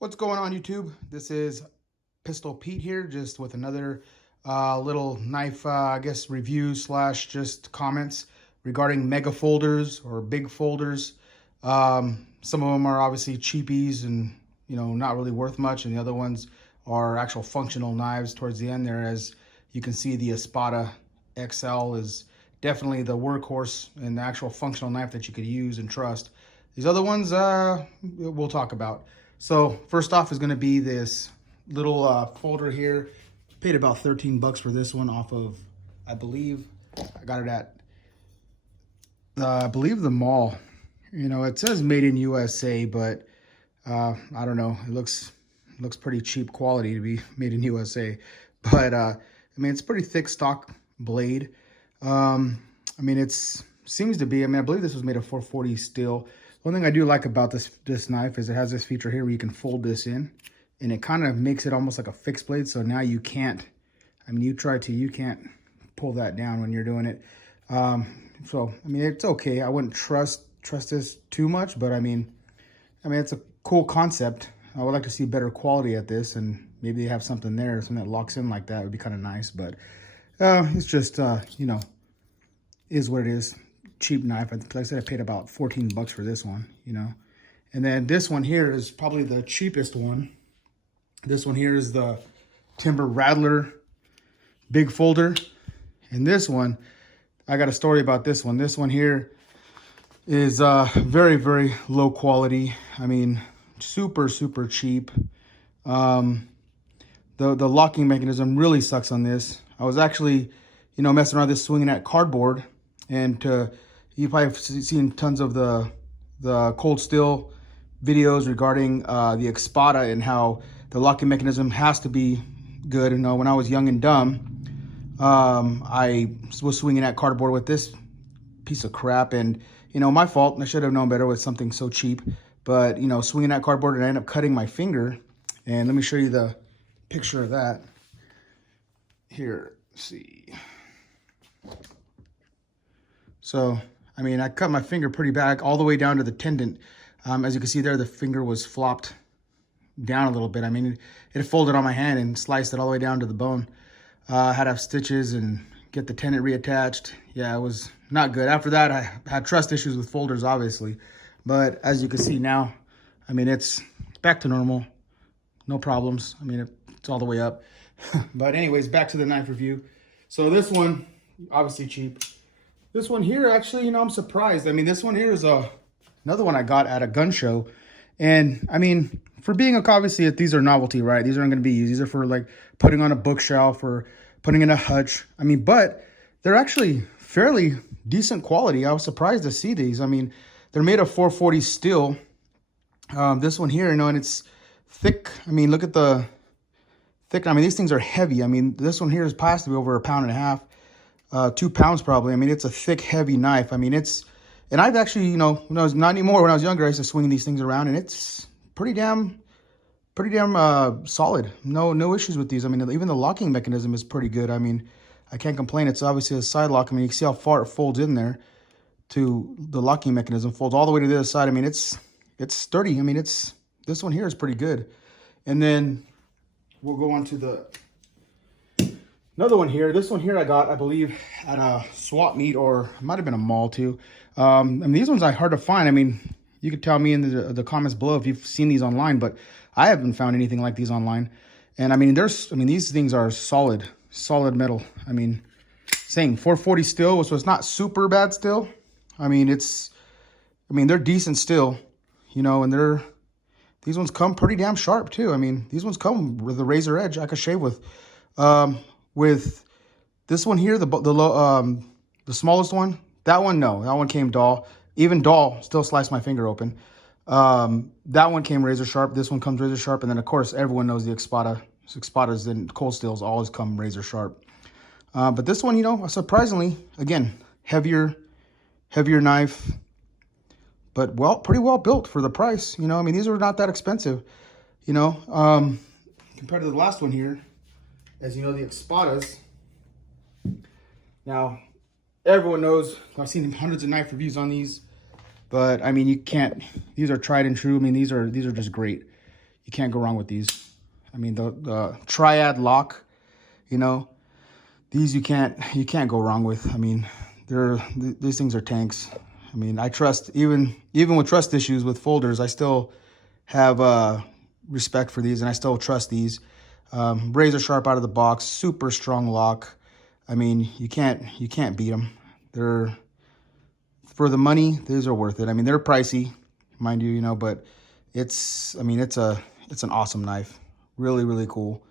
What's going on, YouTube? This is Pistol Pete here, just with another little knife, I guess, review slash just comments regarding mega folders or big folders. Some of them are obviously cheapies and, not really worth much, and the other ones are actual functional knives towards the end there. As you can see, the Espada XL is definitely the workhorse and the actual functional knife that you could use and trust. These other ones, we'll talk about. So first off is going to be this little folder here. Paid about 13 bucks for this one off of, I believe, I got it at, I believe the mall. It says made in USA, but I don't know. It looks pretty cheap quality to be made in USA. But I mean, it's pretty thick stock blade. I mean, seems to be, I believe this was made of 440 steel. One thing I do like about this knife is it has this feature here where you can fold this in, and it kind of makes it almost like a fixed blade. So now you can't, you can't pull that down when you're doing it. So it's okay. I wouldn't trust this too much, but I mean, it's a cool concept. I would like to see better quality at this, and maybe they have something there, something that locks in like that would be kind of nice. But it's just, is what it is. Cheap knife. Like I said, I paid about 14 bucks for this one, And then this one here is probably the cheapest one. This one here is the Timber Rattler big folder. And this one, I got a story about this one. This one here is very, very low quality. Super, super cheap. The locking mechanism really sucks on this. I was actually, messing around this swinging at cardboard, and you've probably seen tons of the cold steel videos regarding the Espada and how the locking mechanism has to be good. When I was young and dumb, I was swinging at cardboard with this piece of crap, and my fault. I should have known better with something so cheap. But swinging at cardboard, and I ended up cutting my finger. And let me show you the picture of that. Here, let's see. So, I cut my finger pretty bad, all the way down to the tendon. As you can see there, the finger was flopped down a little bit. It folded on my hand and sliced it all the way down to the bone. I had to have stitches and get the tendon reattached. Yeah, it was not good. After that, I had trust issues with folders, obviously. But as you can see now, it's back to normal. No problems. It's all the way up. But anyways, back to the knife review. So this one, obviously cheap. This one here, actually, I'm surprised. This one here is another one I got at a gun show. And, for being obviously, these are novelty, right? These aren't going to be used. These are for, like, putting on a bookshelf or putting in a hutch. But they're actually fairly decent quality. I was surprised to see these. They're made of 440 steel. This one here, and it's thick. Look at the thick. These things are heavy. This one here is supposed to be over 1.5 pounds. 2 pounds probably. it's a thick, heavy knife. And I've actually, when I was, not anymore, when I was younger, I used to swing these things around, and it's pretty damn solid. No issues with these. Even the locking mechanism is pretty good. I can't complain. It's obviously a side lock. You can see how far it folds in there to the locking mechanism. Folds all the way to the other side. It's sturdy. This one here is pretty good. And then we'll go on to another one here. This one here I got, I believe, at a swap meet, or it might have been a mall too. These ones are hard to find. You could tell me in the comments below if you've seen these online, but I haven't found anything like these online. And these things are solid metal. Saying 440 steel, so it's not super bad still. They're decent still, and these ones come pretty damn sharp too. These ones come with a razor edge I could shave with. With this one here, the smallest one, that one, no, that one came dull. Even dull, still sliced my finger open. That one came razor sharp. This one comes razor sharp. And then, of course, everyone knows the Espada. Espadas and cold steels always come razor sharp. But this one, surprisingly, again, heavier knife, but pretty well built for the price. These are not that expensive, compared to the last one here. As you know, the Espadas. Now, everyone knows, I've seen hundreds of knife reviews on these, but you can't, these are tried and true. These are just great. you can't go wrong with these. I mean, the triad lock, you know, these you can't go wrong with. I mean, these things are tanks. I mean, I trust, even with trust issues with folders, I still have respect for these, and I still trust these. Razor sharp out of the box, super strong lock. I mean, you can't beat them. They're, for the money, these are worth it. I mean, they're pricey, mind you, you know, but it's an awesome knife. Really, really cool.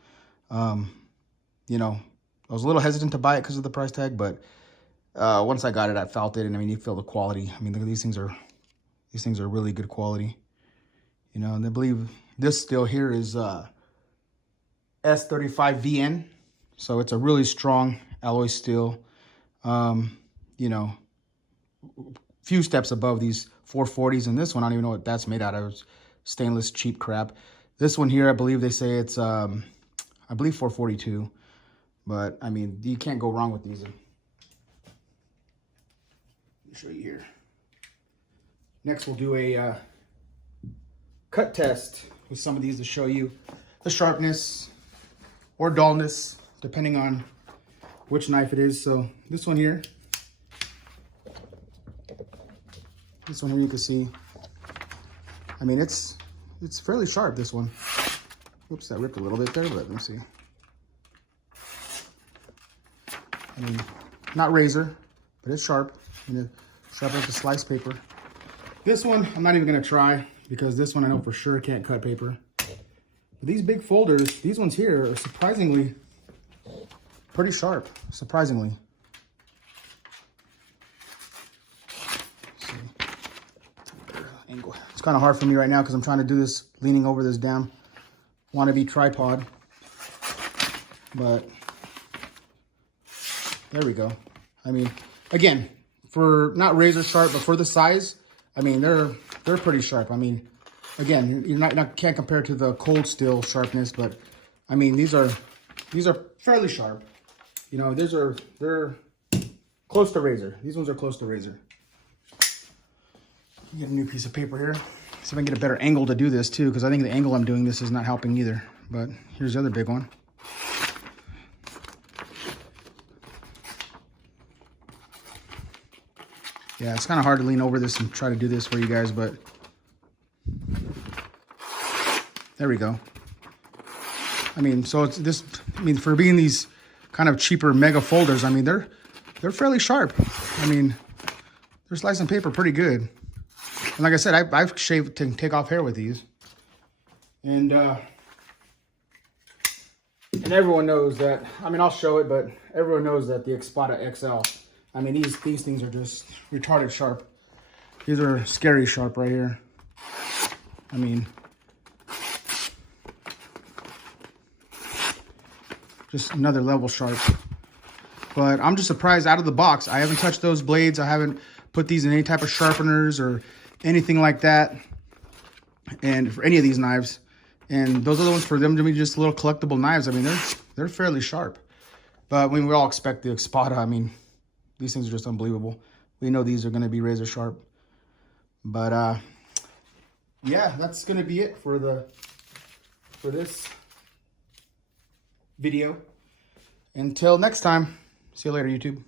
You know, I was a little hesitant to buy it because of the price tag, but once I got it, I felt it, and I mean, you feel the quality. I mean, look, these things are really good quality. You know, and I believe this steel here is S35VN, so it's a really strong alloy steel. You know, few steps above these 440s, and this one, I don't even know what that's made out of. It's stainless cheap crap. This one here, I believe they say it's I believe 442, but I mean, you can't go wrong with these. Let me show you here. Next, we'll do a cut test with some of these to show you the sharpness or dullness, depending on which knife it is. So this one here, you can see, I mean, it's fairly sharp, this one. Oops, that ripped a little bit there, but let me see. I mean, not razor, but it's sharp. Sharp like the slice paper. This one, I'm not even gonna try, because this one I know for sure can't cut paper. But these big folders, these ones here are surprisingly pretty sharp, surprisingly. Angle. It's kind of hard for me right now because I'm trying to do this leaning over this damn wannabe tripod. But there we go. I mean, again, for not razor sharp, but for the size, I mean, they're pretty sharp. I mean, again, you're not can't compare to the cold steel sharpness, but I mean, these are fairly sharp. You know, they're close to razor. These ones are close to razor. Get a new piece of paper here. See if I can get a better angle to do this too, because I think the angle I'm doing this is not helping either. But here's the other big one. Yeah, it's kind of hard to lean over this and try to do this for you guys, but there we go. I mean, so it's this, I mean, for being these kind of cheaper mega folders, I mean, they're fairly sharp. I mean, they're slicing paper pretty good. And like I said, I've shaved to take off hair with these. And everyone knows that, I mean, I'll show it, but everyone knows that the Espada XL, I mean, these things are just retarded sharp. These are scary sharp right here. I mean, just another level sharp. But I'm just surprised out of the box. I haven't touched those blades. I haven't put these in any type of sharpeners or anything like that, and for any of these knives. And those are the ones for them to be just little collectible knives. I mean, they're fairly sharp. But when we all expect the Espada, I mean, these things are just unbelievable. We know these are going to be razor sharp. But yeah, that's going to be it for this video. Until next time, see you later, YouTube.